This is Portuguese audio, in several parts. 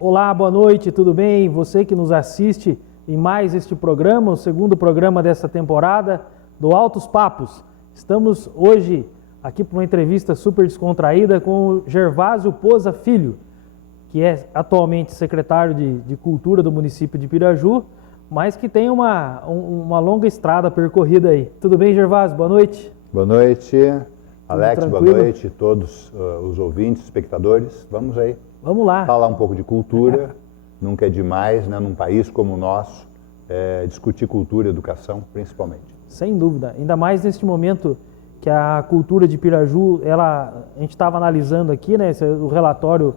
Olá, boa noite, tudo bem? Você que nos assiste em mais este programa, o segundo programa dessa temporada do Altos Papos. Estamos hoje aqui para uma entrevista super descontraída com o Gervásio Poza Filho, que é atualmente secretário de Cultura do município de Piraju, mas que tem uma longa estrada percorrida aí. Tudo bem, Gervásio? Boa noite. Boa noite, Alex, boa noite, todos os ouvintes, espectadores. Vamos aí. Vamos lá. Falar um pouco de cultura, nunca é demais, né, num país como o nosso, discutir cultura e educação, principalmente. Sem dúvida, ainda mais neste momento que a cultura de Piraju, a gente estava analisando aqui, né, o relatório,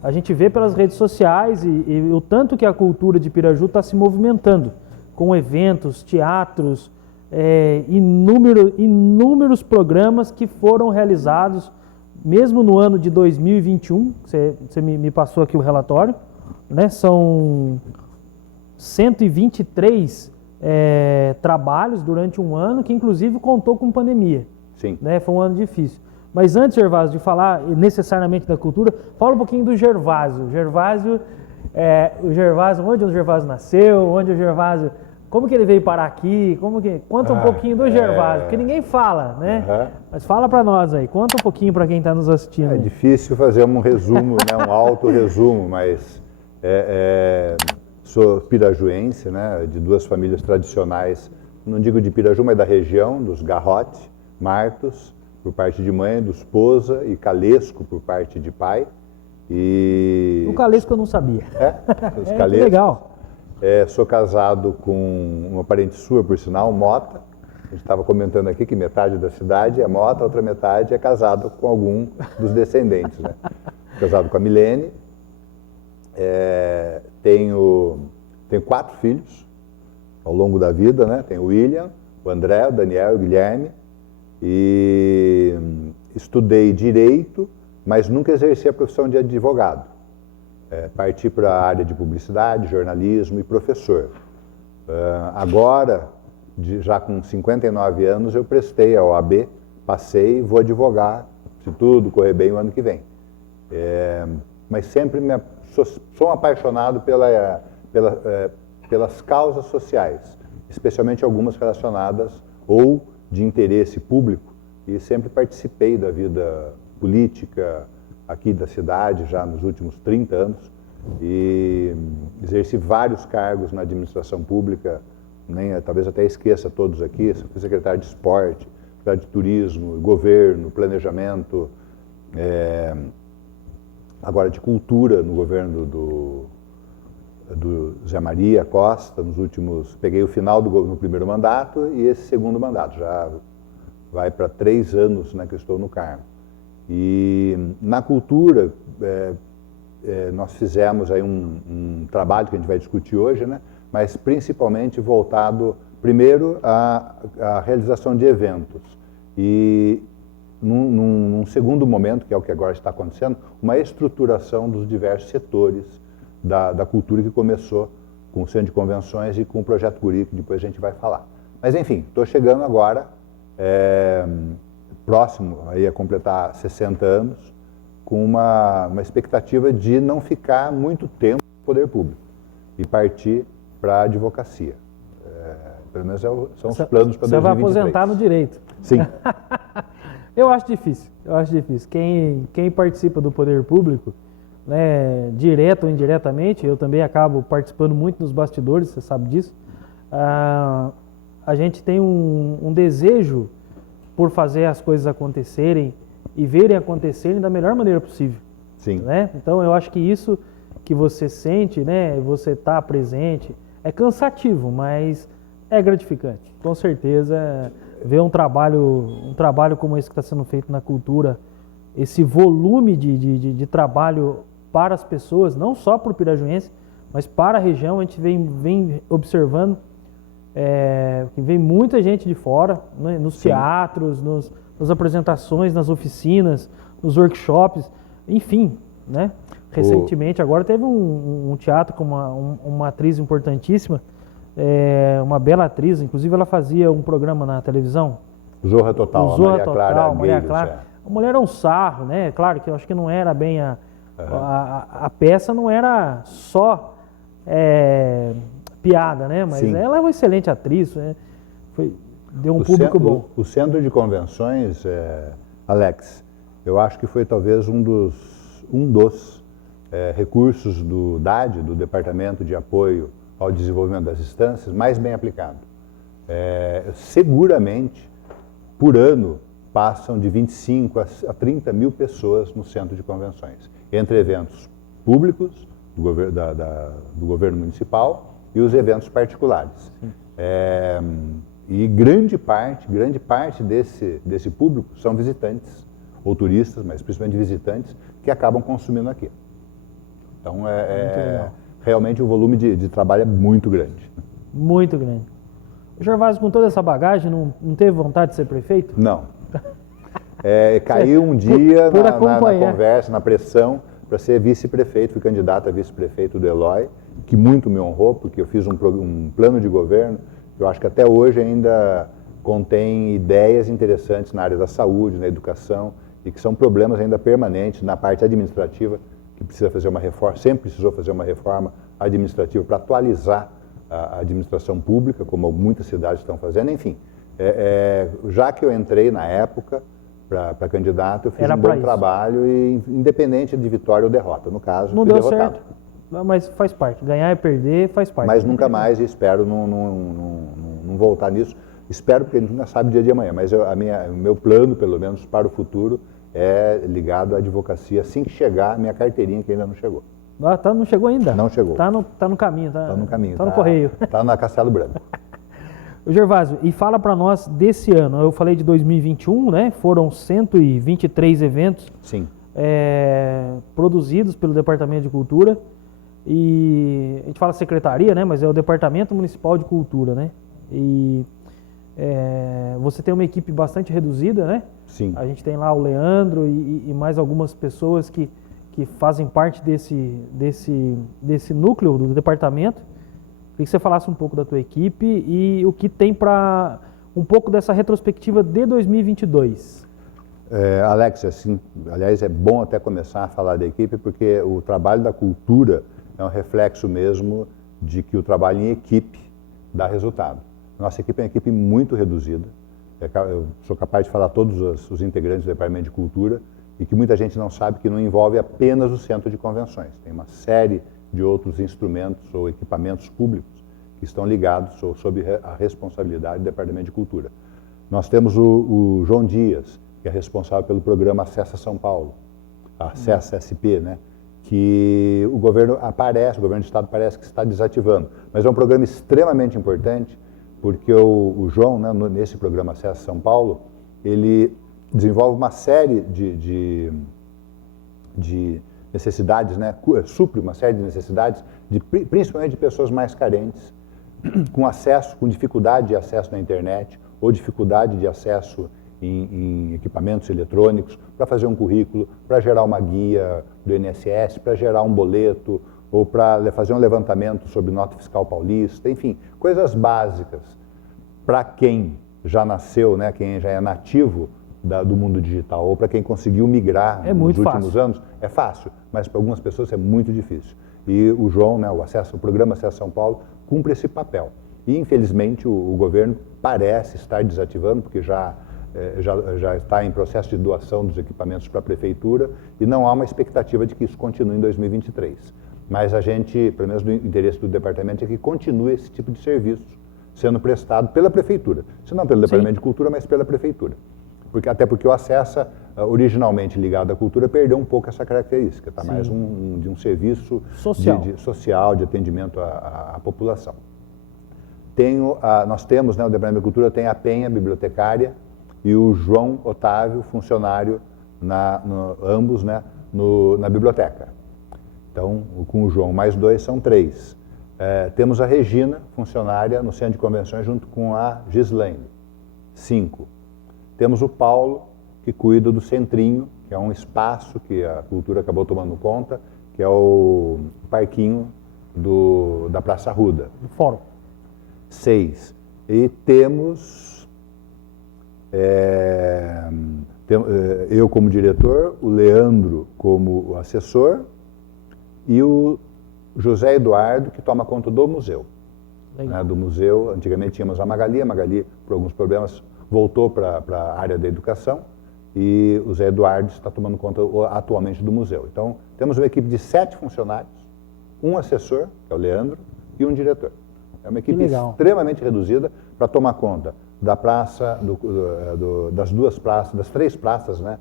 a gente vê pelas redes sociais e o tanto que a cultura de Piraju está se movimentando, com eventos, teatros, inúmeros programas que foram realizados, mesmo no ano de 2021, você me passou aqui o relatório, né? São 123 trabalhos durante um ano, que inclusive contou com pandemia. Sim. Né? Foi um ano difícil. Mas antes, Gervásio, de falar necessariamente da cultura, fala um pouquinho do Gervásio. O Gervásio, onde o Gervásio nasceu, como que ele veio parar aqui? Conta um pouquinho do Gervásio, porque ninguém fala, né? Mas fala para nós aí, conta um pouquinho para quem está nos assistindo. É difícil fazer um resumo, né? Um alto resumo, mas sou pirajuense, né? De duas famílias tradicionais, não digo de Piraju, mas da região, dos Garrote, Martos, por parte de mãe, dos Poza e Calesco, por parte de pai. O Calesco eu não sabia. Os Calescos. Que legal. Sou casado com uma parente sua, por sinal, Mota. A gente estava comentando aqui que metade da cidade é Mota, a outra metade é casado com algum dos descendentes, né? Casado com a Milene. Tenho 4 filhos ao longo da vida, né? Tenho o William, o André, o Daniel e o Guilherme. E estudei Direito, mas nunca exerci a profissão de advogado. Parti para a área de publicidade, jornalismo e professor. Agora, já com 59 anos, eu prestei a OAB, passei e vou advogar, se tudo correr bem, o ano que vem. Mas sempre sou um apaixonado pelas causas sociais, especialmente algumas relacionadas ou de interesse público, e sempre participei da vida política aqui da cidade já nos últimos 30 anos e exerci vários cargos na administração pública, talvez até esqueça todos aqui. Fui secretário de esporte, secretário de turismo, governo, planejamento, agora de cultura no governo do Zé Maria Costa, peguei o final no primeiro mandato e esse segundo mandato, já vai para 3 anos, né, que eu estou no cargo. E na cultura, nós fizemos aí um trabalho que a gente vai discutir hoje, né? Mas principalmente voltado, primeiro, à realização de eventos. E num segundo momento, que é o que agora está acontecendo, uma estruturação dos diversos setores da cultura que começou com o Centro de Convenções e com o Projeto Guri, que depois a gente vai falar. Mas enfim, estou chegando agora... próximo aí a completar 60 anos, com uma expectativa de não ficar muito tempo no poder público e partir para a advocacia. Pelo menos são os planos para 2023. Você vai aposentar no direito. Sim. Eu acho difícil. Quem participa do poder público, né, direto ou indiretamente, eu também acabo participando muito nos bastidores, você sabe disso, a gente tem um desejo por fazer as coisas acontecerem e verem acontecerem da melhor maneira possível. Sim. Né? Então, eu acho que isso que você sente, né, você está presente, é cansativo, mas é gratificante. Com certeza, ver um trabalho como esse que está sendo feito na cultura, esse volume de trabalho para as pessoas, não só para o pirajuense, mas para a região, a gente vem observando que vem muita gente de fora, né, nos Sim. teatros, nas apresentações, nas oficinas, nos workshops, enfim, né? Recentemente, agora teve um teatro com uma atriz importantíssima, uma bela atriz, inclusive ela fazia um programa na televisão. Zorra Total, Zorra Maria Clara Total, Maria Gueiros, Clara. A mulher era um sarro, né? Claro que eu acho que não era bem a peça não era só piada, né? Mas Sim. ela é uma excelente atriz, né? Deu um público bom. O Centro de Convenções, Alex, eu acho que foi talvez um dos recursos do DAD, do Departamento de Apoio ao Desenvolvimento das Instâncias, mais bem aplicado. Seguramente, por ano, passam de 25 a 30 mil pessoas no Centro de Convenções, entre eventos públicos do governo municipal e os eventos particulares. E grande parte desse público são visitantes, ou turistas, mas principalmente visitantes, que acabam consumindo aqui. Então, realmente o volume de trabalho é muito grande. Muito grande. O Gervásio, com toda essa bagagem, não teve vontade de ser prefeito? Não. Caiu um dia por na conversa, na pressão, para ser vice-prefeito. Fui candidato a vice-prefeito do Eloy, que muito me honrou, porque eu fiz um plano de governo que eu acho que até hoje ainda contém ideias interessantes na área da saúde, na educação, e que são problemas ainda permanentes na parte administrativa, que precisa fazer uma reforma, sempre precisou fazer uma reforma administrativa para atualizar a administração pública, como muitas cidades estão fazendo. Enfim, já que eu entrei na época para candidato, eu fiz um bom trabalho, e independente de vitória ou derrota, no caso, não fui deu derrotado. certo, mas faz parte. Ganhar e perder faz parte. Mas nunca mais, e espero não voltar nisso. Espero, porque a gente nunca sabe o dia de amanhã, mas o meu plano, pelo menos para o futuro, é ligado à advocacia assim que chegar a minha carteirinha, que ainda não chegou. Não chegou ainda? Não chegou. Tá no caminho. Tá no caminho. Tá no correio. Tá na Castelo Branco. Gervásio, e fala para nós desse ano. Eu falei de 2021, né? Foram 123 eventos. Sim. Produzidos pelo Departamento de Cultura. E a gente fala secretaria, né? Mas é o Departamento Municipal de Cultura, né? E você tem uma equipe bastante reduzida, né? Sim. A gente tem lá o Leandro e mais algumas pessoas que fazem parte desse núcleo do departamento. Queria que você falasse um pouco da tua equipe e o que tem para um pouco dessa retrospectiva de 2022. Alex, assim, aliás, é bom até começar a falar da equipe, porque o trabalho da cultura é um reflexo mesmo de que o trabalho em equipe dá resultado. Nossa equipe é uma equipe muito reduzida. Eu sou capaz de falar todos os integrantes do Departamento de Cultura, e que muita gente não sabe que não envolve apenas o Centro de Convenções. Tem uma série de outros instrumentos ou equipamentos públicos que estão ligados ou sob a responsabilidade do Departamento de Cultura. Nós temos o João Dias, que é responsável pelo programa Acessa São Paulo, a Acessa SP, né? Que o governo do Estado parece que está desativando. Mas é um programa extremamente importante, porque o João, né, nesse programa Acessa São Paulo, ele desenvolve uma série de necessidades, né, supre uma série de necessidades, principalmente de pessoas mais carentes, com dificuldade de acesso na internet, ou dificuldade de acesso em equipamentos eletrônicos, para fazer um currículo, para gerar uma guia do INSS, para gerar um boleto, ou para fazer um levantamento sobre nota fiscal paulista, enfim, coisas básicas para quem já nasceu, né, quem já é nativo do mundo digital, ou para quem conseguiu migrar nos últimos anos. É fácil, mas para algumas pessoas é muito difícil. E o João, né, o programa Acessa São Paulo, cumpre esse papel. E, infelizmente, o governo parece estar desativando, porque já está em processo de doação dos equipamentos para a prefeitura, e não há uma expectativa de que isso continue em 2023. Mas a gente, pelo menos do interesse do departamento, é que continue esse tipo de serviço sendo prestado pela prefeitura. Se não pelo Departamento de Cultura, mas pela prefeitura. Até porque o Acessa, originalmente ligado à cultura, perdeu um pouco essa característica. Está mais de um serviço social de atendimento à população. Nós temos, né, o Departamento de Cultura tem a Penha, bibliotecária, e o João Otávio, funcionário, ambos, né, na biblioteca. Então, com o João mais 2 são 3. Temos a Regina, funcionária no Centro de Convenções, junto com a Gislaine, 5. Temos o Paulo, que cuida do Centrinho, que é um espaço que a cultura acabou tomando conta, que é o parquinho da Praça Arruda. Do fórum. 6. E temos eu como diretor, o Leandro como assessor e o José Eduardo, que toma conta do museu. Né, do museu, antigamente tínhamos a Magali, por alguns problemas, voltou para a área da educação, e o Zé Eduardo está tomando conta atualmente do museu. Então, temos uma equipe de 7 funcionários, um assessor, que é o Leandro, e um diretor. É uma equipe extremamente reduzida para tomar conta da praça, das 2 praças, das 3 praças, né,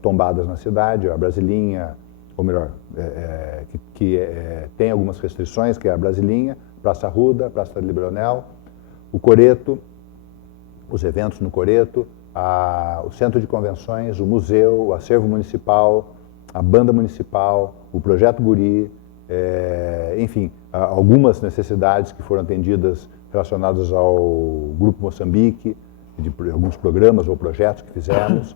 tombadas na cidade, a Brasilinha, ou melhor, tem algumas restrições, que é a Brasilinha, Praça Arruda, Praça Libronel, o Coreto, os eventos no Coreto, o Centro de Convenções, o Museu, o Acervo Municipal, a Banda Municipal, o Projeto Guri, enfim, algumas necessidades que foram atendidas relacionadas ao Grupo Moçambique, de alguns programas ou projetos que fizemos,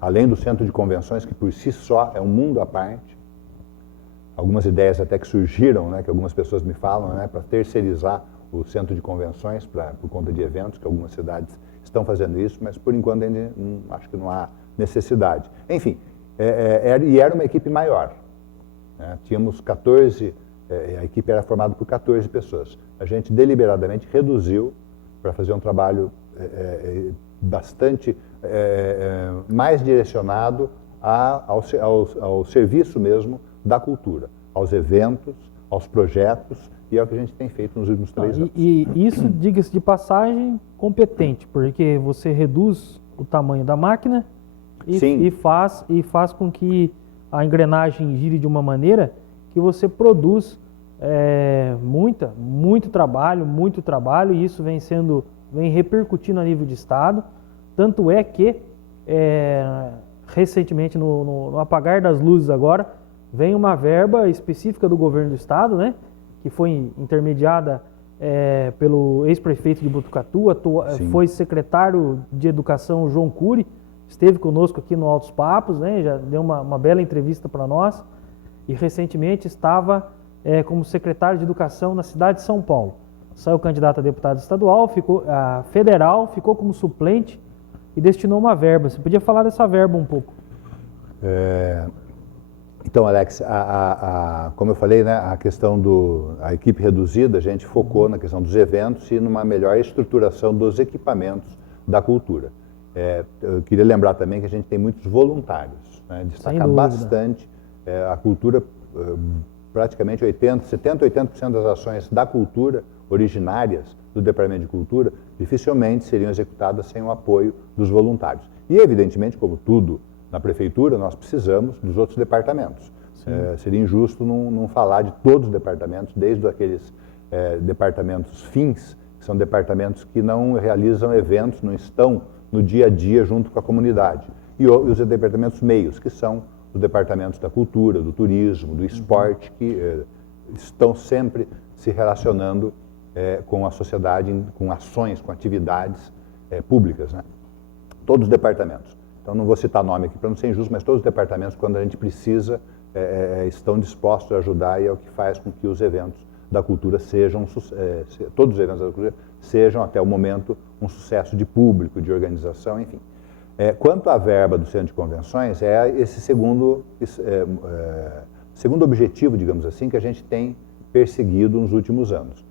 além do Centro de Convenções, que por si só é um mundo à parte. Algumas ideias até que surgiram, né, que algumas pessoas me falam, né, para terceirizar o Centro de Convenções por conta de eventos, que algumas cidades estão fazendo isso, mas por enquanto ainda acho que não há necessidade. Enfim, e era uma equipe maior. Né? Tínhamos 14, a equipe era formada por 14 pessoas. A gente deliberadamente reduziu para fazer um trabalho bastante mais direcionado ao serviço mesmo da cultura, aos eventos, aos projetos, e é o que a gente tem feito nos últimos 3 anos. E isso, diga-se de passagem, competente, porque você reduz o tamanho da máquina e faz com que a engrenagem gire de uma maneira que você produz muito trabalho, e isso vem repercutindo a nível de Estado. Tanto é que, recentemente, no apagar das luzes agora, vem uma verba específica do governo do Estado, né, que foi intermediada pelo ex-prefeito de Botucatu, foi secretário de Educação João Cury, esteve conosco aqui no Altos Papos, né, já deu uma bela entrevista para nós, e recentemente estava como secretário de Educação na cidade de São Paulo. Saiu candidato a deputado estadual, federal, ficou como suplente e destinou uma verba. Você podia falar dessa verba um pouco? Então, Alex, como eu falei, né, a questão da equipe reduzida, a gente focou na questão dos eventos e numa melhor estruturação dos equipamentos da cultura. Eu queria lembrar também que a gente tem muitos voluntários, né, destacar bastante a cultura, praticamente 70, 80% das ações da cultura originárias do Departamento de Cultura dificilmente seriam executadas sem o apoio dos voluntários. E, evidentemente, como tudo na Prefeitura, nós precisamos dos outros departamentos. Seria injusto não falar de todos os departamentos, desde aqueles departamentos fins, que são departamentos que não realizam eventos, não estão no dia a dia junto com a comunidade. E os departamentos meios, que são os departamentos da cultura, do turismo, do esporte, que estão sempre se relacionando com a sociedade, com ações, com atividades públicas, né? Todos os departamentos. Então, não vou citar nome aqui para não ser injusto, mas todos os departamentos, quando a gente precisa, estão dispostos a ajudar, e é o que faz com que os eventos da cultura sejam, todos os eventos da cultura sejam, até o momento, um sucesso de público, de organização, enfim. Quanto à verba do Centro de Convenções, esse segundo objetivo, digamos assim, que a gente tem perseguido nos últimos anos.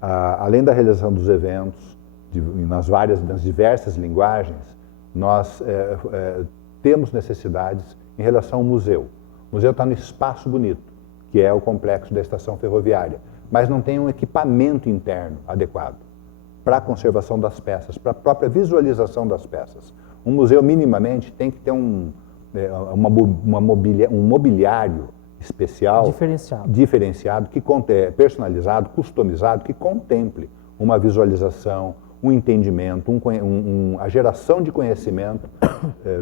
Além da realização dos eventos, nas diversas linguagens, nós temos necessidades em relação ao museu. O museu está no Espaço Bonito, que é o complexo da estação ferroviária, mas não tem um equipamento interno adequado para a conservação das peças, para a própria visualização das peças. Um museu, minimamente, tem que ter um mobiliário especial, diferenciado, personalizado, customizado, que contemple uma visualização, um entendimento, a geração de conhecimento,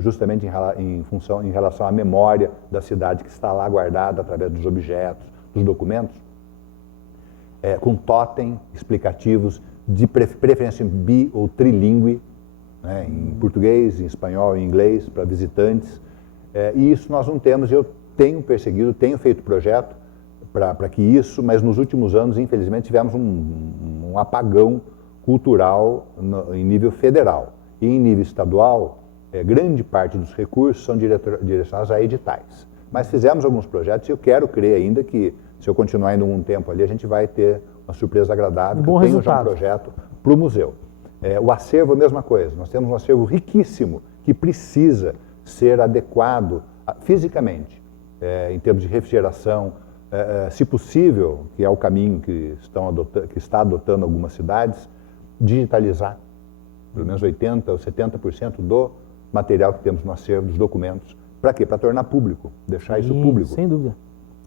justamente em relação à memória da cidade que está lá guardada através dos objetos, dos documentos, com totem explicativos, de preferência bi ou trilingue, né, em português, em espanhol, em inglês, para visitantes. E isso nós não temos, eu tenho perseguido, tenho feito projeto para que isso, mas nos últimos anos, infelizmente, tivemos um apagão cultural em nível federal. E em nível estadual, grande parte dos recursos são direcionados a editais. Mas fizemos alguns projetos e eu quero crer ainda que, se eu continuar indo um tempo ali, a gente vai ter uma surpresa agradável. Bom eu tenho resultado. já um projeto para o museu. O acervo é a mesma coisa. Nós temos um acervo riquíssimo que precisa ser adequado fisicamente, em termos de refrigeração, se possível, que é o caminho que está adotando algumas cidades, digitalizar pelo menos 80% ou 70% do material que temos no acervo, dos documentos. Para quê? Para tornar público, deixar isso público. Sem dúvida.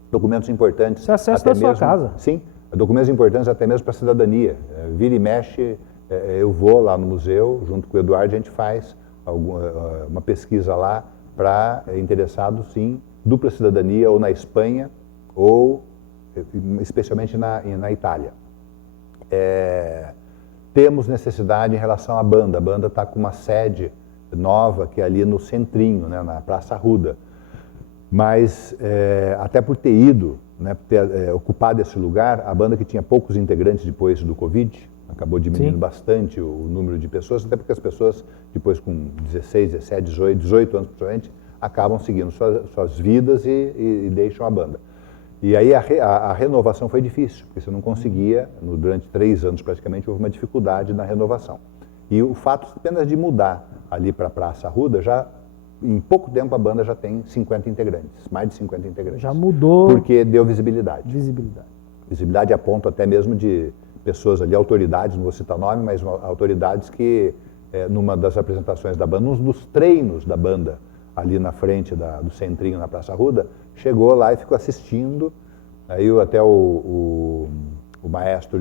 Documentos importantes. Você acessa da sua casa. Sim, documentos importantes até mesmo para a cidadania. Vira e mexe, eu vou lá no museu, junto com o Eduardo, a gente faz uma pesquisa lá para interessados em dupla cidadania, ou na Espanha, ou especialmente na Itália. Temos necessidade em relação à banda. A banda está com uma sede nova, que é ali no centrinho, né, na Praça Arruda. Mas, até por ter ido, né, ter ocupado esse lugar, a banda que tinha poucos integrantes depois do Covid, acabou diminuindo bastante o número de pessoas, até porque as pessoas, depois com 16, 17, 18 anos, principalmente, acabam seguindo suas vidas e deixam a banda. E aí a renovação foi difícil, porque você não conseguia, durante 3 anos praticamente, houve uma dificuldade na renovação. E o fato apenas de mudar ali para a Praça Arruda, em pouco tempo a banda já tem 50 integrantes, mais de 50 integrantes. Já mudou. Porque deu visibilidade. Visibilidade. Visibilidade a ponto até mesmo de pessoas ali, autoridades, não vou citar nome, mas autoridades que, numa das apresentações da banda, num dos treinos da banda, ali na frente do centrinho, na Praça Arruda, chegou lá e ficou assistindo. Aí até o maestro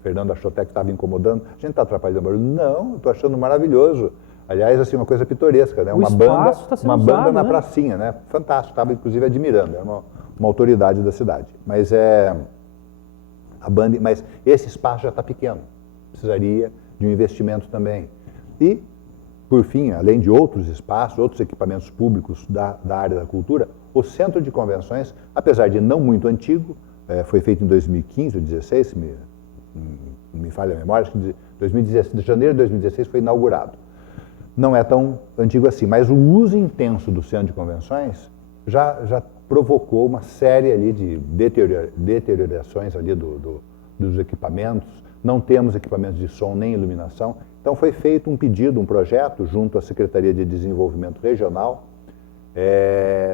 Fernando achou até que estava incomodando. A gente está atrapalhando o barulho? Não, eu estou achando maravilhoso. Aliás, assim, uma coisa pitoresca, né? Uma banda na pracinha, né? Fantástico, estava inclusive admirando, era uma autoridade da cidade. Mas mas esse espaço já está pequeno, precisaria de um investimento também. E, por fim, além de outros espaços, outros equipamentos públicos da área da cultura, o Centro de Convenções, apesar de não muito antigo, foi feito em 2015 ou 2016, se me falha a memória, acho que de janeiro de 2016 foi inaugurado. Não é tão antigo assim, mas o uso intenso do Centro de Convenções já provocou uma série ali de deteriorações ali dos equipamentos. Não temos equipamentos de som nem iluminação. Então foi feito um pedido, um projeto junto à Secretaria de Desenvolvimento Regional.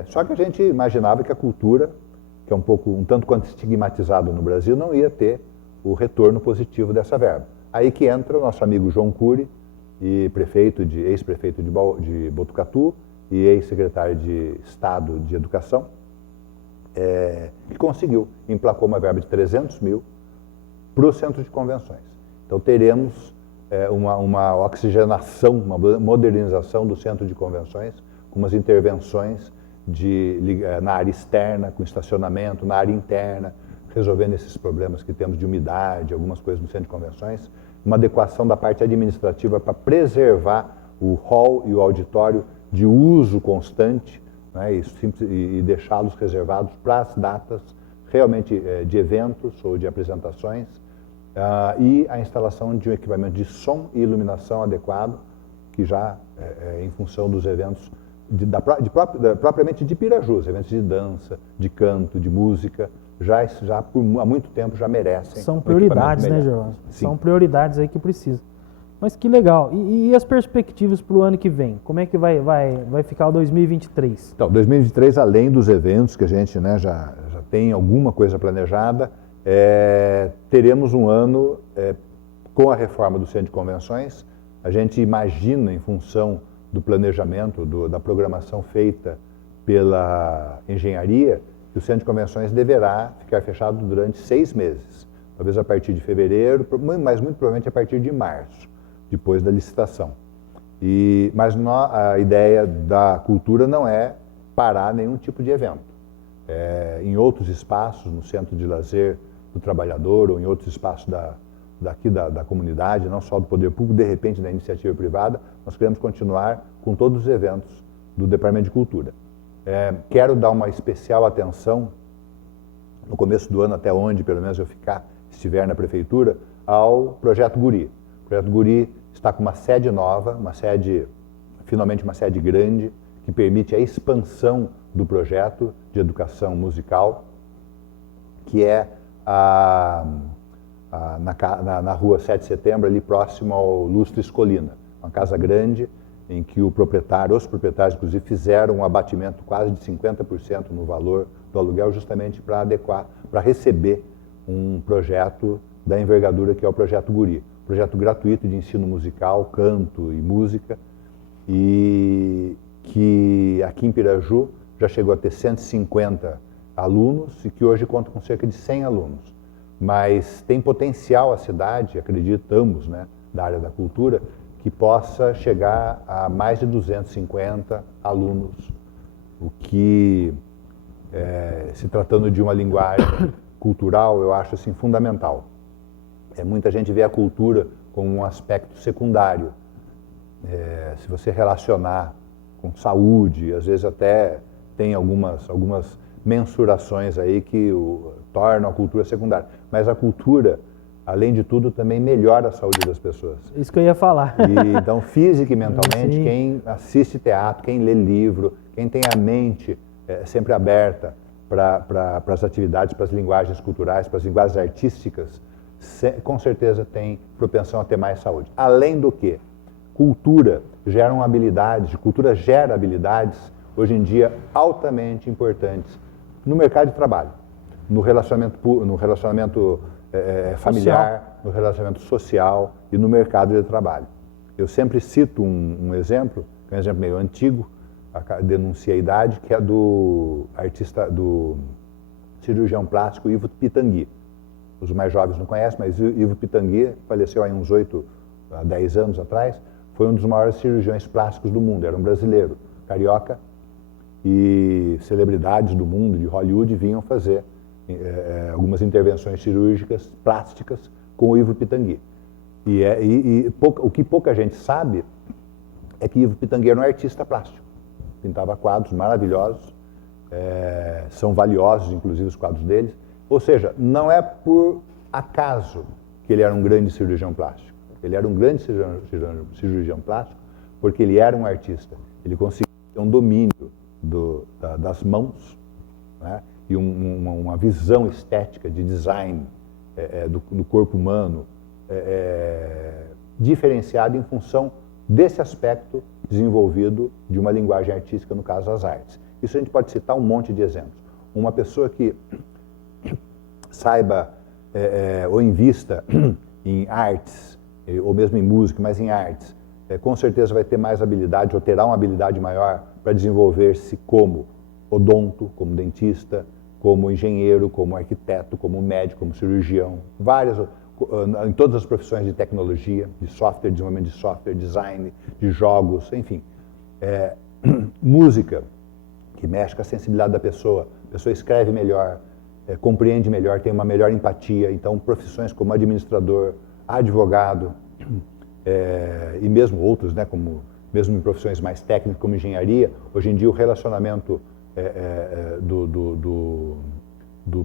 Só que a gente imaginava que a cultura, que é um tanto quanto estigmatizado no Brasil, não ia ter o retorno positivo dessa verba. Aí que entra o nosso amigo João Cury, e ex-prefeito de Botucatu e ex-secretário de Estado de Educação, que conseguiu, emplacou uma verba de 300 mil para o Centro de Convenções. Então teremos uma oxigenação, uma modernização do Centro de Convenções, com umas intervenções na área externa, com estacionamento, na área interna, resolvendo esses problemas que temos de umidade, algumas coisas no Centro de Convenções, uma adequação da parte administrativa para preservar o hall e o auditório de uso constante, né, e deixá-los reservados para as datas realmente de eventos ou de apresentações, e a instalação de um equipamento de som e iluminação adequado, que já em função dos eventos propriamente de Pirajus, eventos de dança, de canto, de música, há muito tempo já merecem. São prioridades, né, Gervásio? São prioridades aí que precisa. Mas que legal. E as perspectivas para o ano que vem? Como é que vai ficar o 2023? Então, 2023, além dos eventos que a gente, né, já tem alguma coisa planejada, teremos um ano com a reforma do Centro de Convenções. A gente imagina, em função do planejamento, da programação feita pela engenharia, que o Centro de Convenções deverá ficar fechado durante 6 meses. Talvez a partir de fevereiro, mas muito provavelmente a partir de março, depois da licitação. Mas a ideia da cultura não é parar nenhum tipo de evento. Em outros espaços, no Centro de Lazer do Trabalhador ou em outros espaços daqui da comunidade, não só do poder público, de repente da iniciativa privada, nós queremos continuar com todos os eventos do Departamento de Cultura. Quero dar uma especial atenção, no começo do ano, até onde pelo menos eu estiver na prefeitura, ao Projeto Guri. O Projeto Guri está com uma sede nova, finalmente uma sede grande, que permite a expansão do projeto de educação musical, que é na rua 7 de setembro, ali próximo ao Lustres Colina. Uma casa grande, em que os proprietários, inclusive, fizeram um abatimento quase de 50% no valor do aluguel, justamente para adequar, para receber um projeto da envergadura que é o Projeto Guri. Projeto gratuito de ensino musical, canto e música, e que aqui em Piraju já chegou a ter 150 alunos e que hoje conta com cerca de 100 alunos. Mas tem potencial a cidade, acreditamos, né, da área da cultura, que possa chegar a mais de 250 alunos, o que, se tratando de uma linguagem cultural, eu acho assim, fundamental. Muita gente vê a cultura como um aspecto secundário. Se você relacionar com saúde, às vezes até tem algumas mensurações aí que tornam a cultura secundária. Mas a cultura, além de tudo, também melhora a saúde das pessoas. Isso que eu ia falar. Então, física e mentalmente, sim. Quem assiste teatro, quem lê livro, quem tem a mente sempre aberta para as atividades, para as linguagens culturais, para as linguagens artísticas, com certeza tem propensão a ter mais saúde. Além do que, cultura gera habilidades, hoje em dia, altamente importantes no mercado de trabalho, no relacionamento familiar, no relacionamento social e no mercado de trabalho. Eu sempre cito um exemplo, que é um exemplo meio antigo, denuncia a idade, que é do cirurgião plástico Ivo Pitangui. Os mais jovens não conhecem, mas Ivo Pitangui faleceu há uns 10 anos atrás, foi um dos maiores cirurgiões plásticos do mundo, era um brasileiro, carioca, e celebridades do mundo, de Hollywood, vinham fazer algumas intervenções cirúrgicas, plásticas, com o Ivo Pitangui. O que pouca gente sabe é que Ivo Pitangui era um artista plástico. Pintava quadros maravilhosos, são valiosos, inclusive, os quadros deles. Ou seja, não é por acaso que ele era um grande cirurgião plástico. Ele era um grande cirurgião plástico porque ele era um artista. Ele conseguia ter um domínio das mãos, né? E uma visão estética de design do corpo humano diferenciada em função desse aspecto desenvolvido de uma linguagem artística, no caso as artes. Isso a gente pode citar um monte de exemplos. Uma pessoa que saiba ou invista em artes, ou mesmo em música, mas em artes, com certeza vai ter mais habilidade, ou terá uma habilidade maior para desenvolver-se como odonto, como dentista, como engenheiro, como arquiteto, como médico, como cirurgião, em todas as profissões de tecnologia, de software, desenvolvimento de software, design, de jogos, enfim. Música, que mexe com a sensibilidade da pessoa. A pessoa escreve melhor, compreende melhor, tem uma melhor empatia. Então, profissões como administrador, advogado, e mesmo outros, né, como mesmo em profissões mais técnicas, como engenharia, hoje em dia o relacionamento do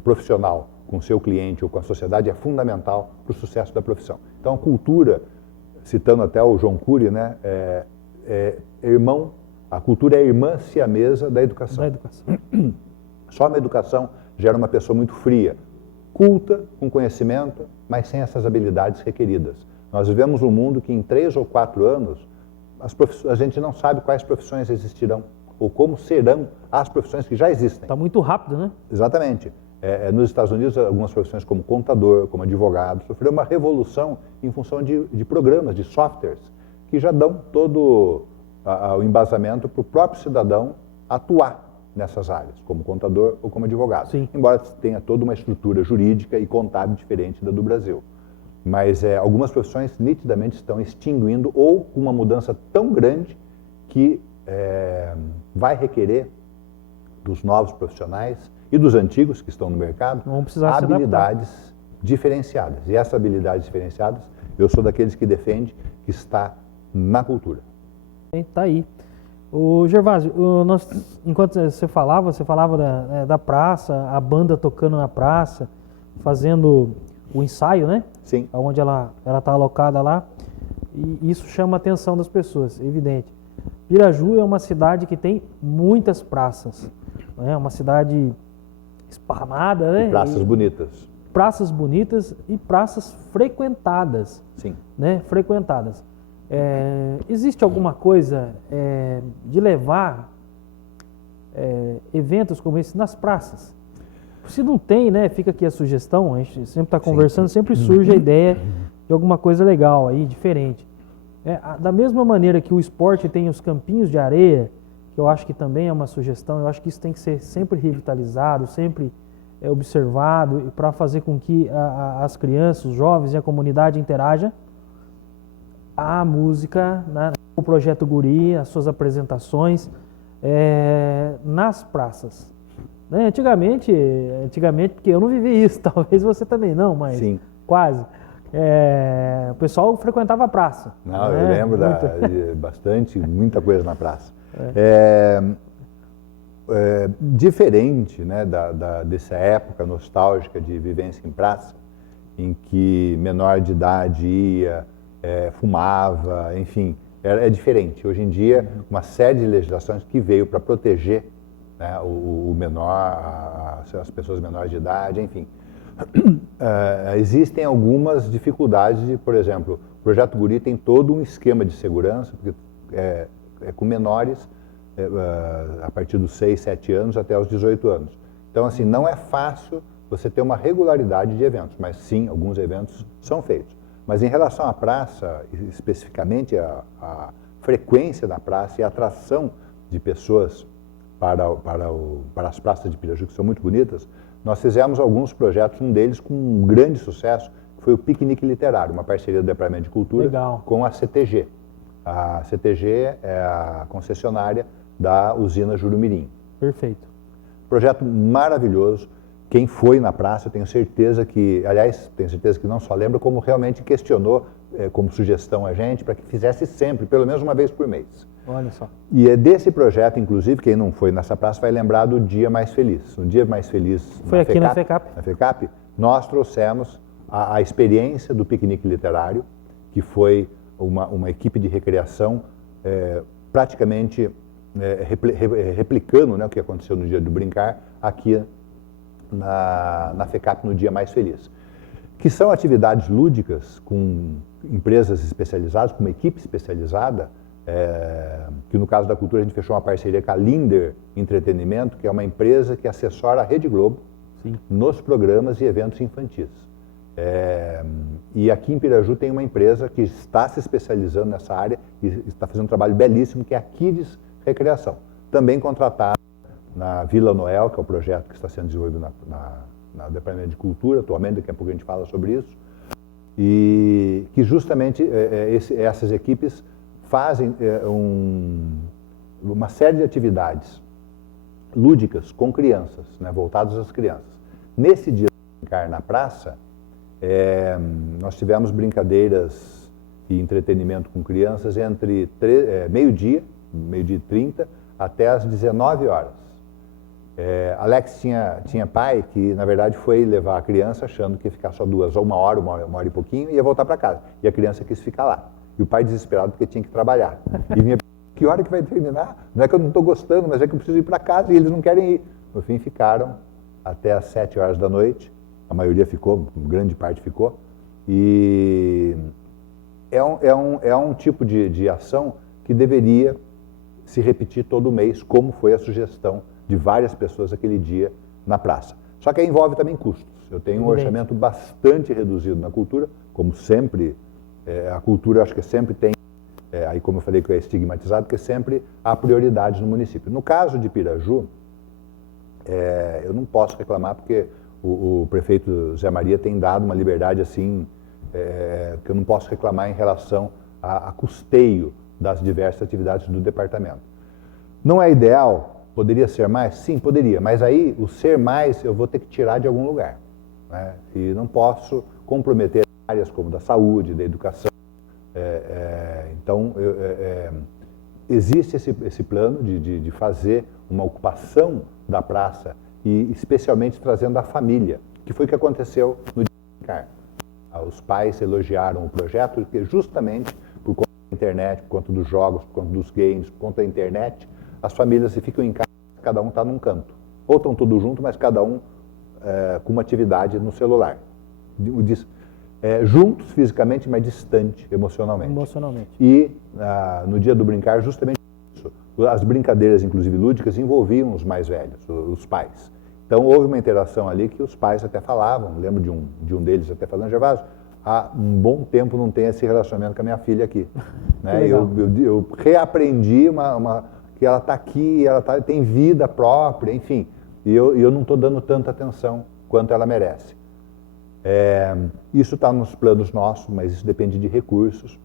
profissional com o seu cliente ou com a sociedade é fundamental para o sucesso da profissão. Então, a cultura, citando até o João Cury, né, a cultura é irmã siamesa da educação. Só uma educação gera uma pessoa muito fria, culta, com conhecimento, mas sem essas habilidades requeridas. Nós vivemos um mundo que em 3 ou 4 anos a gente não sabe quais profissões existirão ou como serão as profissões que já existem. Está muito rápido, né? Exatamente. Nos Estados Unidos, algumas profissões como contador, como advogado, sofreram uma revolução em função de programas, de softwares, que já dão todo o embasamento para o próprio cidadão atuar nessas áreas, como contador ou como advogado. Sim. Embora tenha toda uma estrutura jurídica e contábil diferente da do Brasil. Mas algumas profissões nitidamente estão extinguindo ou com uma mudança tão grande que vai requerer dos novos profissionais e dos antigos que estão no mercado habilidades diferenciadas. E essas habilidades diferenciadas, eu sou daqueles que defende que está na cultura. Tá aí. O Gervásio, enquanto você falava da praça, a banda tocando na praça, fazendo o ensaio, né? Sim. Onde ela está alocada lá. E isso chama a atenção das pessoas, evidente. Piraju é uma cidade que tem muitas praças. É uma cidade esparramada, né? E praças bonitas. Praças bonitas e praças frequentadas. Sim. Né? Frequentadas. Existe alguma coisa de levar eventos como esse nas praças? Se não tem, né, fica aqui a sugestão, a gente sempre está conversando, sempre surge a ideia de alguma coisa legal aí, diferente. Da mesma maneira que o esporte tem os campinhos de areia, que eu acho que também é uma sugestão, eu acho que isso tem que ser sempre revitalizado, sempre observado, para fazer com que as crianças, os jovens e a comunidade interajam. A música, né, o Projeto Guri, as suas apresentações nas praças. Né? Antigamente, porque eu não vivi isso, talvez você também não, mas sim, quase. O pessoal frequentava a praça. Não, né? Eu lembro de muita coisa na praça. Diferente, né, dessa época nostálgica de vivência em praça, em que menor de idade ia, fumava, enfim, é diferente. Hoje em dia, uma série de legislações que veio para proteger, né, o menor, as pessoas menores de idade, enfim. Existem algumas dificuldades de, por exemplo, o Projeto Guri tem todo um esquema de segurança, porque com menores a partir dos 6, 7 anos até os 18 anos. Então, assim, não é fácil você ter uma regularidade de eventos, mas sim, alguns eventos são feitos. Mas em relação à praça, especificamente a frequência da praça e a atração de pessoas para as praças de Piraju, que são muito bonitas, nós fizemos alguns projetos, um deles com um grande sucesso, que foi o Piquenique Literário, uma parceria do Departamento de Cultura com a CTG. A CTG é a concessionária da usina Jurumirim. Perfeito. Projeto maravilhoso. Quem foi na praça, tenho certeza que não só lembra, como realmente questionou como sugestão a gente, para que fizesse sempre, pelo menos uma vez por mês. Olha só. E é desse projeto, inclusive, quem não foi nessa praça vai lembrar do Dia Mais Feliz. O Dia Mais Feliz foi aqui na FECAP. Na FECAP, nós trouxemos a experiência do piquenique literário, que foi uma equipe de recreação praticamente replicando, né, o que aconteceu no Dia do Brincar, aqui na FECAP no Dia Mais Feliz. Que são atividades lúdicas com empresas especializadas, com uma equipe especializada, que no caso da cultura a gente fechou uma parceria com a Linder Entretenimento, que é uma empresa que assessora a Rede Globo Sim. nos programas e eventos infantis. E aqui em Piraju tem uma empresa que está se especializando nessa área e está fazendo um trabalho belíssimo, que é a Kids Recreação. Também contratada na Vila Noel, que é o projeto que está sendo desenvolvido na Departamento de Cultura, atualmente, daqui a pouco a gente fala sobre isso, e que justamente essas equipes fazem uma série de atividades lúdicas com crianças, né, voltadas às crianças. Nesse dia de brincar na praça, nós tivemos brincadeiras e entretenimento com crianças entre meio-dia e 30, até as 19 horas. Alex tinha pai que, na verdade, foi levar a criança achando que ia ficar só 2 ou uma hora e pouquinho, e ia voltar para casa. E a criança quis ficar lá. E o pai desesperado porque tinha que trabalhar. E vinha, que hora que vai terminar? Não é que eu não estou gostando, mas é que eu preciso ir para casa e eles não querem ir. No fim, ficaram até as 7 horas da noite. A maioria ficou, grande parte ficou. E é um tipo de ação que deveria se repetir todo mês, como foi a sugestão de várias pessoas aquele dia na praça. Só que aí envolve também custos. Eu tenho um orçamento bastante reduzido na cultura, como sempre, a cultura acho que sempre tem, aí como eu falei que é estigmatizado, porque sempre há prioridades no município. No caso de Piraju, eu não posso reclamar porque o prefeito Zé Maria tem dado uma liberdade assim, que eu não posso reclamar em relação a custeio das diversas atividades do departamento. Não é ideal? Poderia ser mais? Sim, poderia, mas aí o ser mais eu vou ter que tirar de algum lugar. né? E não posso comprometer áreas como da saúde, da educação. Então, existe esse plano de fazer uma ocupação da praça e especialmente trazendo a família, que foi o que aconteceu no dia do brincar. Os pais elogiaram o projeto porque justamente por conta da internet, por conta dos jogos, por conta dos games, por conta da internet, as famílias ficam em casa, cada um está num canto. Ou estão todos juntos, mas cada um com uma atividade no celular. Juntos fisicamente, mas distante emocionalmente. E no dia do brincar, justamente isso. As brincadeiras, inclusive lúdicas, envolviam os mais velhos, os pais. Então houve uma interação ali que os pais até falavam, lembro de um deles até falando, Gervásio, há um bom tempo não tem esse relacionamento com a minha filha aqui. Né? Eu reaprendi que ela está aqui, tem vida própria, enfim, e eu não estou dando tanta atenção quanto ela merece. Isso está nos planos nossos, mas isso depende de recursos,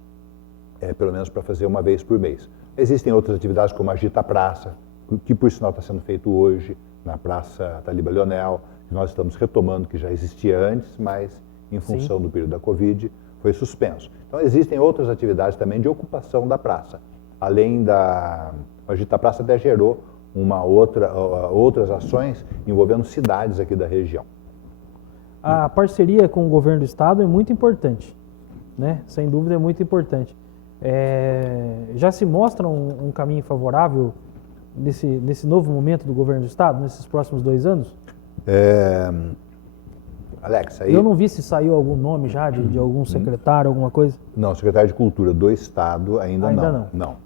pelo menos para fazer uma vez por mês. Existem outras atividades como a Agita Praça, que por sinal está sendo feito hoje, na Praça Taliba Leonel, que nós estamos retomando, que já existia antes, mas em função do período da Covid foi suspenso. Então existem outras atividades também de ocupação da praça. Além da Agita Praça até gerou outras ações envolvendo cidades aqui da região. A parceria com o governo do estado é muito importante, né? Sem dúvida é muito importante. Já se mostra um caminho favorável nesse novo momento do governo do estado, nesses próximos 2 anos? Alex, aí... Eu não vi se saiu algum nome já de algum secretário, alguma coisa? Não, secretário de Cultura do Estado ainda não. Não.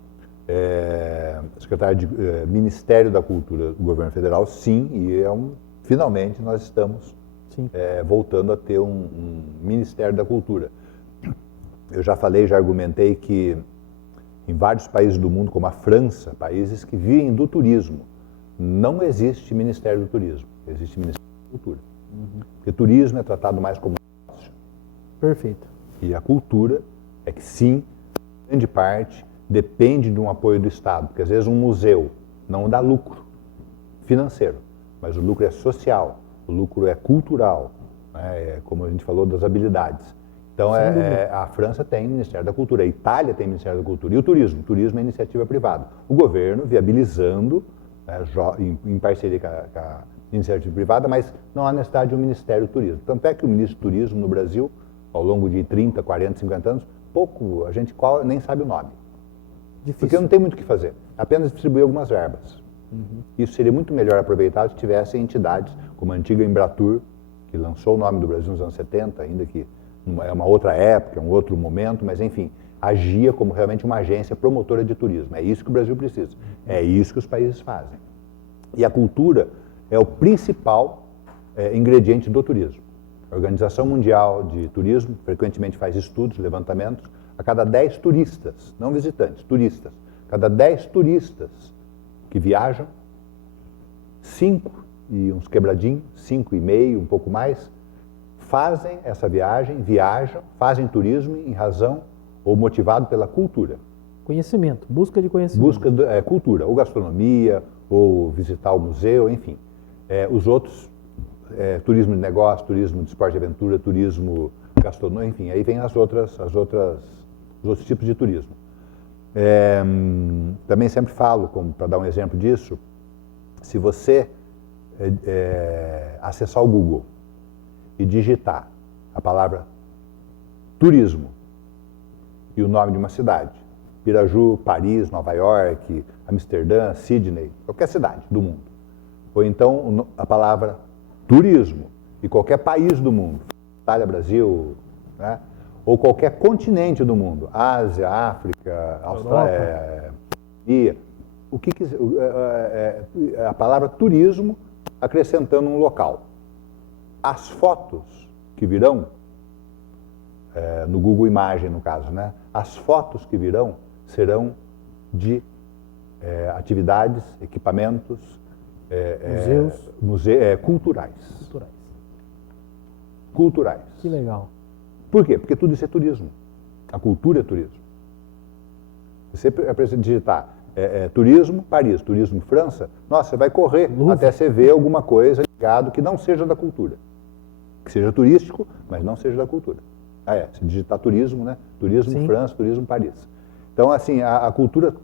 Secretário de Ministério da Cultura do Governo Federal, sim, e finalmente nós estamos voltando a ter um Ministério da Cultura. Eu já falei, já argumentei que em vários países do mundo, como a França, países que vivem do turismo, não existe Ministério do Turismo, existe Ministério da Cultura. Porque turismo é tratado mais como negócio. Perfeito. E a cultura é que sim, grande parte, depende de um apoio do Estado, porque às vezes um museu não dá lucro financeiro, mas o lucro é social, o lucro é cultural, né? Como a gente falou das habilidades. Então a França tem Ministério da Cultura, a Itália tem Ministério da Cultura e o turismo é iniciativa privada. O governo viabilizando, em parceria com a iniciativa privada, mas não há necessidade de um Ministério do Turismo. Tanto é que o ministro do Turismo no Brasil, ao longo de 30, 40, 50 anos, a gente nem sabe o nome. Difícil. Porque não tem muito o que fazer, apenas distribuir algumas verbas. Isso seria muito melhor aproveitado se tivessem entidades como a antiga Embratur, que lançou o nome do Brasil nos anos 70, ainda que é uma outra época, um outro momento, mas enfim, agia como realmente uma agência promotora de turismo. É isso que o Brasil precisa, é isso que os países fazem. E a cultura é o principal ingrediente do turismo. A Organização Mundial de Turismo frequentemente faz estudos, levantamentos, a cada 10 turistas, não visitantes, turistas, cada 10 turistas que viajam, 5 e uns quebradinhos, 5,5, um pouco mais, fazem essa viagem, fazem turismo em razão ou motivado pela cultura. Conhecimento, busca de conhecimento. Busca cultura, ou gastronomia, ou visitar o museu, enfim. Os outros, turismo de negócio, turismo de esporte e aventura, turismo gastronômico, enfim, aí vem os outros tipos de turismo. Também sempre falo, para dar um exemplo disso, se você acessar o Google e digitar a palavra turismo e o nome de uma cidade, Piraju, Paris, Nova York, Amsterdã, Sydney, qualquer cidade do mundo, ou então a palavra turismo e qualquer país do mundo, Itália, Brasil, né? Ou qualquer continente do mundo, Ásia, África, Austrália, a palavra turismo acrescentando um local. As fotos que virão, no Google Imagem no caso, né? As fotos que virão serão de atividades, equipamentos, culturais. Que legal. Por quê? Porque tudo isso é turismo. A cultura é turismo. Você precisa digitar turismo Paris, turismo França, nossa, você vai correr até você ver alguma coisa ligado que não seja da cultura. que seja turístico, mas não seja da cultura. Se digitar turismo, né? Turismo Sim. França, turismo Paris. Então, assim, a cultura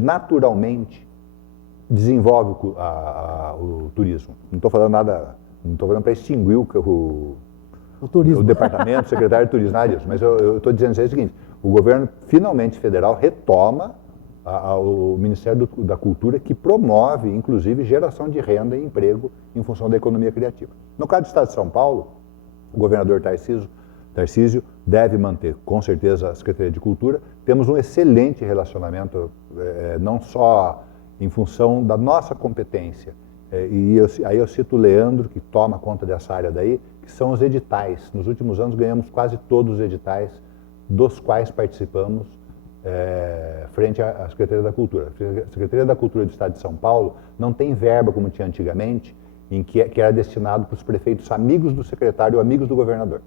naturalmente desenvolve o turismo. Não estou falando nada, não estou falando para extinguir o turismo. O departamento, o secretário de turismo, nada disso. Mas eu estou dizendo o seguinte, o governo finalmente federal retoma o Ministério da Cultura, que promove, inclusive, geração de renda e emprego em função da economia criativa. No caso do Estado de São Paulo, o governador Tarcísio deve manter, com certeza, a Secretaria de Cultura. Temos um excelente relacionamento, não só em função da nossa competência, aí eu cito o Leandro, que toma conta dessa área daí, que são os editais. Nos últimos anos ganhamos quase todos os editais dos quais participamos frente à Secretaria da Cultura. A Secretaria da Cultura do Estado de São Paulo não tem verba como tinha antigamente, que era destinado para os prefeitos amigos do secretário ou amigos do governador.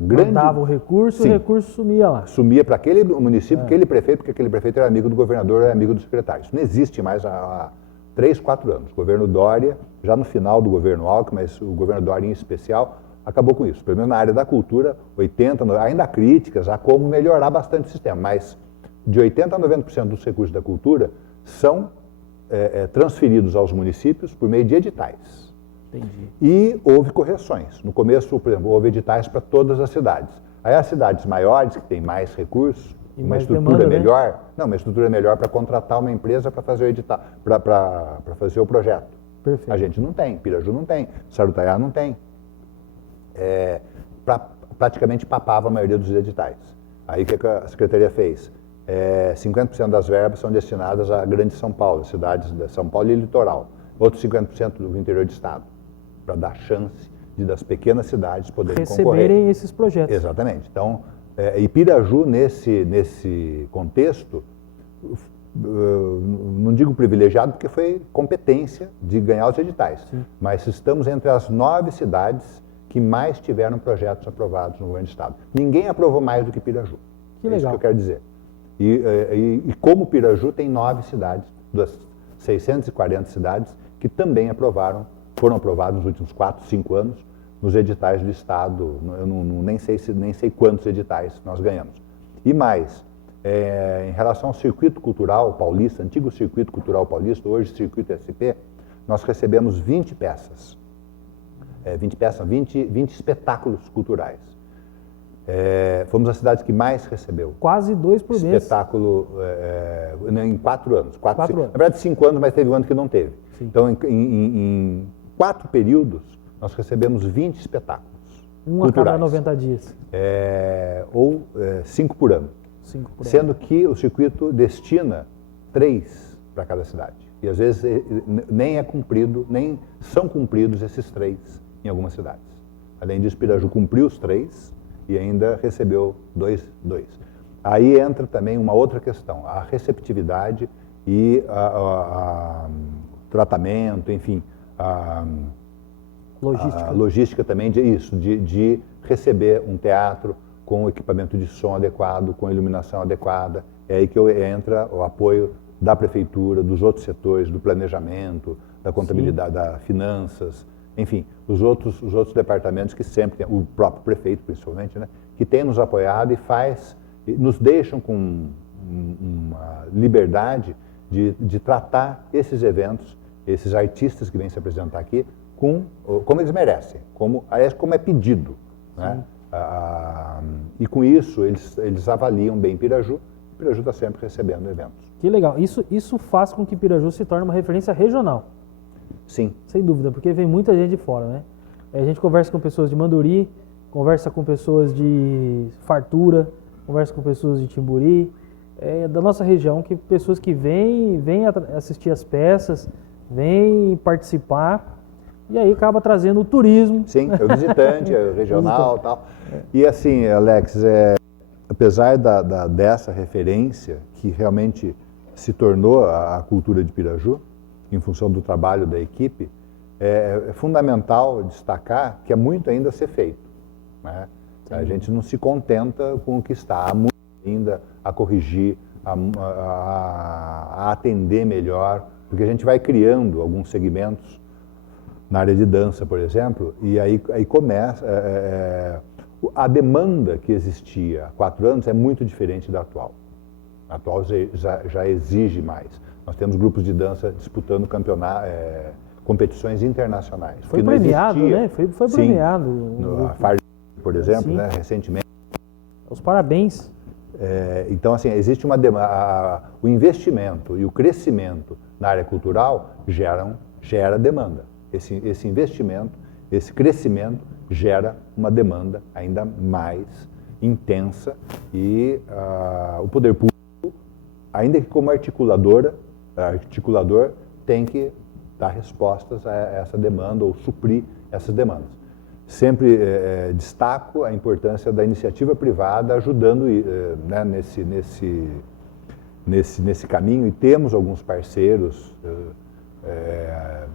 Mandava o recurso, sim, e o recurso sumia lá. Sumia para aquele município, aquele prefeito, porque aquele prefeito era amigo do governador, era amigo do secretário. Isso não existe mais há 3, 4 anos. O governo Dória, já no final do governo Alckmin, mas o governo Dória em especial, acabou com isso. Pelo menos na área da cultura, 80%, ainda há críticas, há como melhorar bastante o sistema, mas de 80% a 90% dos recursos da cultura são transferidos aos municípios por meio de editais. Entendi. E houve correções. No começo, por exemplo, houve editais para todas as cidades. Aí as cidades maiores, que têm mais recursos, uma estrutura melhor, né? Uma estrutura melhor para contratar uma empresa para fazer o edital, para fazer o projeto. Perfeito. A gente não tem, Piraju não tem, Sarutaiá não tem. Praticamente papava a maioria dos editais. Aí o que a Secretaria fez? 50% das verbas são destinadas a Grande São Paulo, cidades de São Paulo e litoral. Outros 50% do interior do estado, para dar chance das pequenas cidades poderem concorrer. Receberem esses projetos. Exatamente. Então, Piraju, nesse contexto, não digo privilegiado, porque foi competência de ganhar os editais. Sim. Mas estamos entre as 9 cidades que mais tiveram projetos aprovados no governo do estado. Ninguém aprovou mais do que Piraju. Que legal. É isso que eu quero dizer. E como Piraju tem 9 cidades, das 640 cidades, que também foram aprovados nos últimos 4, 5 anos, nos editais do estado. Eu nem sei quantos editais nós ganhamos. E mais, em relação ao circuito cultural paulista, antigo circuito cultural paulista, hoje circuito SP, nós recebemos 20 peças. 20 espetáculos culturais. Fomos a cidade que mais recebeu. Quase 2 por mês. Espetáculo em 4 anos. 4 anos. Na verdade, 5 anos, mas teve um ano que não teve. Sim. Então, em 4 períodos, nós recebemos 20 espetáculos culturais. A cada 90 dias. Ou 5 por ano. 5 por ano. Sendo que o circuito destina 3 para cada cidade. E às vezes nem são cumpridos esses 3 em algumas cidades. Além disso, Piraju cumpriu os 3 e ainda recebeu 2. Aí entra também uma outra questão, a receptividade e tratamento, enfim, a logística também de receber um teatro com equipamento de som adequado, com iluminação adequada. É aí que entra o apoio da prefeitura, dos outros setores, do planejamento, da contabilidade, das finanças, enfim, os outros departamentos que sempre tem, o próprio prefeito principalmente, né, que tem nos apoiado e nos deixam com uma liberdade de tratar esses eventos, esses artistas que vêm se apresentar aqui, como eles merecem, como é pedido. Né? E com isso, eles avaliam bem Piraju está sempre recebendo eventos. Que legal. Isso faz com que Piraju se torne uma referência regional. Sim. Sem dúvida, porque vem muita gente de fora, né? A gente conversa com pessoas de Manduri, conversa com pessoas de Fartura, conversa com pessoas de Timburi, da nossa região, pessoas que vêm assistir as peças, vêm participar, e aí acaba trazendo o turismo. Sim, é o visitante, é o regional e tal. E assim, Alex, apesar dessa referência que realmente se tornou a cultura de Piraju, em função do trabalho da equipe, é fundamental destacar que há muito ainda a ser feito. Né? A gente não se contenta com o que está, há muito ainda a corrigir, a atender melhor, porque a gente vai criando alguns segmentos na área de dança, por exemplo, e aí começa... a demanda que existia há 4 anos é muito diferente da atual. A atual já exige mais. Nós temos grupos de dança disputando competições internacionais. Foi premiado, né? Foi premiado. A FARC, por exemplo, né, recentemente. Os parabéns. Então, assim, existe uma demanda. O investimento e o crescimento na área cultural gera demanda. Esse investimento, esse crescimento gera uma demanda ainda mais intensa e o poder público, ainda que como articulador, tem que dar respostas a essa demanda ou suprir essas demandas. Sempre destaco a importância da iniciativa privada ajudando né, nesse caminho, e temos alguns parceiros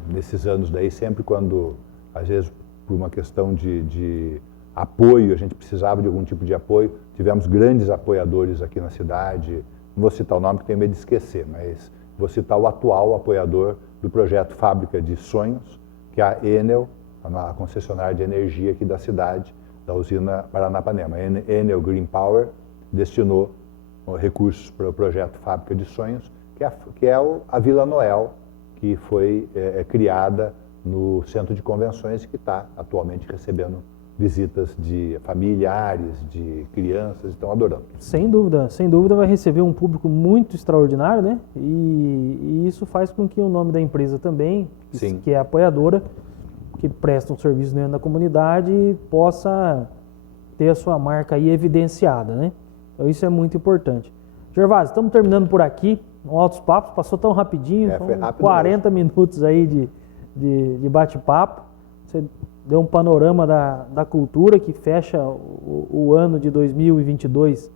nesses anos daí, sempre quando, às vezes, por uma questão de apoio, a gente precisava de algum tipo de apoio, tivemos grandes apoiadores aqui na cidade. Não vou citar o nome, que tenho medo de esquecer, mas vou citar o atual apoiador do projeto Fábrica de Sonhos, que é a Enel, a concessionária de energia aqui da cidade, da usina Paranapanema. A Enel Green Power destinou recursos para o projeto Fábrica de Sonhos, que é a Vila Noel, que foi criada no Centro de Convenções, que está atualmente recebendo visitas de familiares, de crianças, estão adorando. Sem dúvida vai receber um público muito extraordinário, né? E isso faz com que o nome da empresa também, que é apoiadora, que presta um serviço dentro da comunidade, possa ter a sua marca aí evidenciada, né? Então isso é muito importante. Gervásio, estamos terminando por aqui, um Altos Papos, passou tão rapidinho, foi rápido 40 minutos aí de bate-papo. Você deu um panorama da cultura que fecha o ano de 2022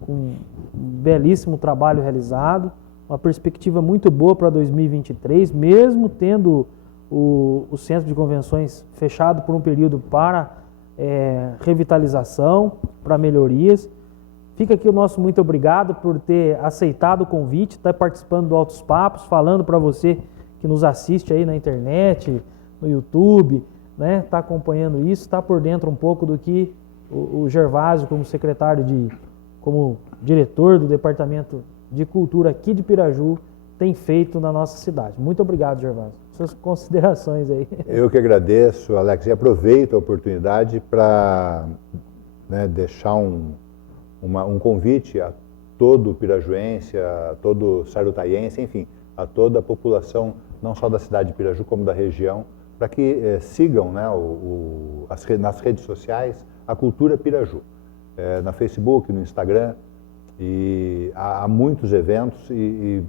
com um belíssimo trabalho realizado, uma perspectiva muito boa para 2023, mesmo tendo o Centro de Convenções fechado por um período para revitalização, para melhorias. Fica aqui o nosso muito obrigado por ter aceitado o convite, estar participando do Altos Papos, falando para você que nos assiste aí na internet, no YouTube, né, está acompanhando isso, está por dentro um pouco do que o Gervásio, como como diretor do Departamento de Cultura aqui de Piraju, tem feito na nossa cidade. Muito obrigado, Gervásio. Suas considerações aí. Eu que agradeço, Alex, e aproveito a oportunidade para deixar um convite a todo pirajuense, a todo sarutaiense, enfim, a toda a população, não só da cidade de Piraju, como da região, para que sigam, né, nas redes sociais a Cultura Piraju, na Facebook, no Instagram, e há muitos eventos, e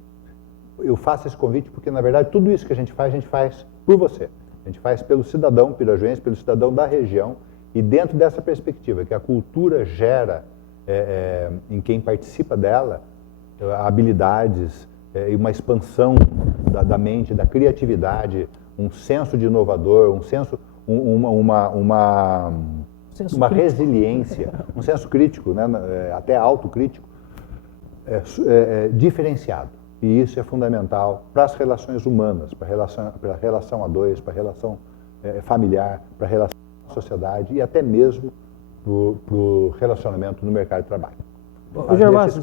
eu faço esse convite porque, na verdade, tudo isso que a gente faz por você. A gente faz pelo cidadão pirajuense, pelo cidadão da região, e dentro dessa perspectiva, que a cultura gera em quem participa dela habilidades e uma expansão da mente, da criatividade, um senso de inovador, uma resiliência, um senso crítico, né, até autocrítico, diferenciado. E isso é fundamental para as relações humanas, para a relação a dois, para a relação familiar, para a relação com a sociedade e até mesmo para o relacionamento no mercado de trabalho. Ô, Gervásio,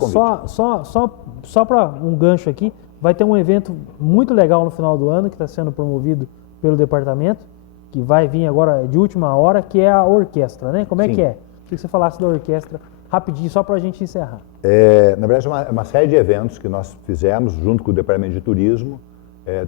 só para um gancho aqui, vai ter um evento muito legal no final do ano que está sendo promovido pelo departamento, que vai vir agora de última hora, que é a orquestra, né? Como é que é? Queria que você falasse da orquestra rapidinho, só para a gente encerrar. Na verdade, é uma série de eventos que nós fizemos junto com o Departamento de Turismo.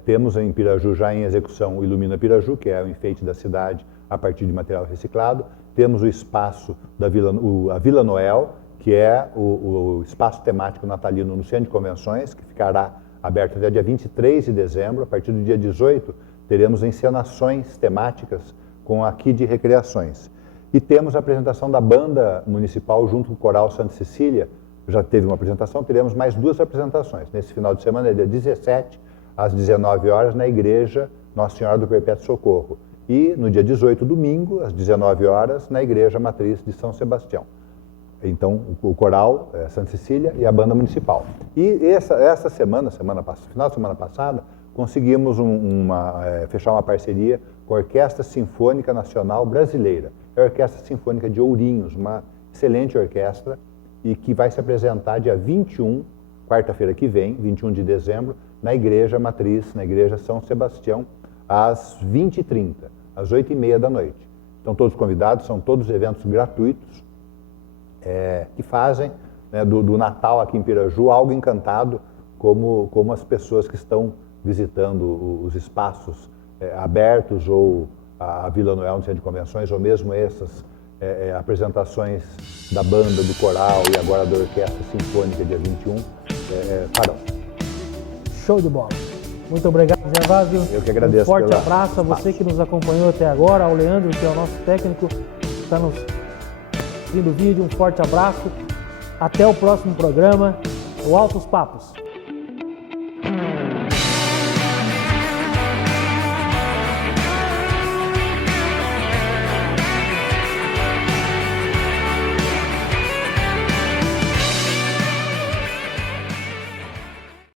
Temos em Piraju já em execução o Ilumina Piraju, que é o enfeite da cidade a partir de material reciclado. Temos o espaço a Vila Noel, que é o espaço temático natalino no Centro de Convenções, que ficará aberto até dia 23 de dezembro. A partir do dia 18, teremos encenações temáticas com a Kid Recreações. E temos a apresentação da Banda Municipal junto com o Coral Santa Cecília. Já teve uma apresentação, teremos mais 2 apresentações. Nesse final de semana, dia 17, às 19 horas, na Igreja Nossa Senhora do Perpétuo Socorro. E no dia 18, domingo, às 19 horas, na Igreja Matriz de São Sebastião. Então, o Coral Santa Cecília e a Banda Municipal. E essa final de semana passada, conseguimos fechar uma parceria com a Orquestra Sinfônica Nacional Brasileira. É a Orquestra Sinfônica de Ourinhos, uma excelente orquestra, e que vai se apresentar dia 21, quarta-feira que vem, 21 de dezembro, na Igreja Matriz, na Igreja São Sebastião, às 20h30, às 8h30 da noite. Estão todos convidados, são todos eventos gratuitos, que fazem, né, do Natal aqui em Piraju algo encantado, como as pessoas que estão visitando os espaços abertos, ou a Vila Noel no Centro de Convenções, ou mesmo essas apresentações da banda, do coral e agora da Orquestra Sinfônica dia 21, farão. Show de bola. Muito obrigado, Gervásio. Eu que agradeço. Um forte abraço a você que nos acompanhou até agora, ao Leandro, que é o nosso técnico, que está nos vendo o vídeo. Um forte abraço. Até o próximo programa, o Altos Papos.